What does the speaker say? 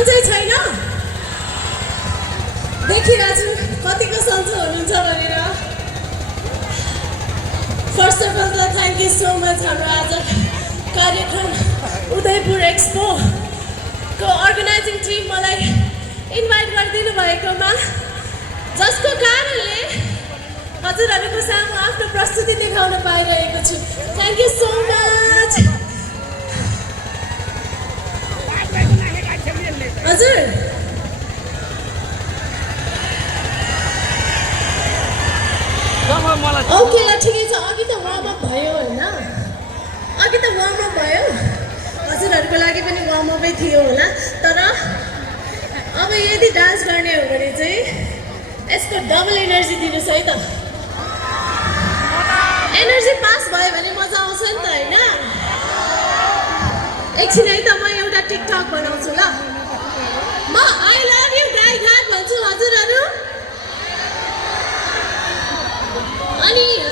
सन्चै छैन देखिरहेछु कतिको सन्चो हुनुहुन्छ भनेर फर्स्ट अफ अल त थ्याङ्क यू सो मच हाम्रो आज कार्यक्रम उदयपुर एक्सपो को अर्गनाइजिङ टिम मलाई इन्भाइट गरिदिनु भएकोमा जसको कारणले हजुरहरूको सामु आफ्नो प्रस्तुति देखाउन पाइरहेको छु थ्याङ्क यू सो मच हजुर ओके ल ठिकै छ अघि त वार्मअप भयो होइन अघि त वार्मअप भयो हजुरहरूको लागि पनि वार्मअपै थियो होला तर अब यदि डान्स गर्ने हो भने चाहिँ यसको डबल एनर्जी दिनुहोस् है त एनर्जी पास भयो भने मजा आउँछ नि त होइन एकछिन है त म एउटा टिकटक बनाउँछु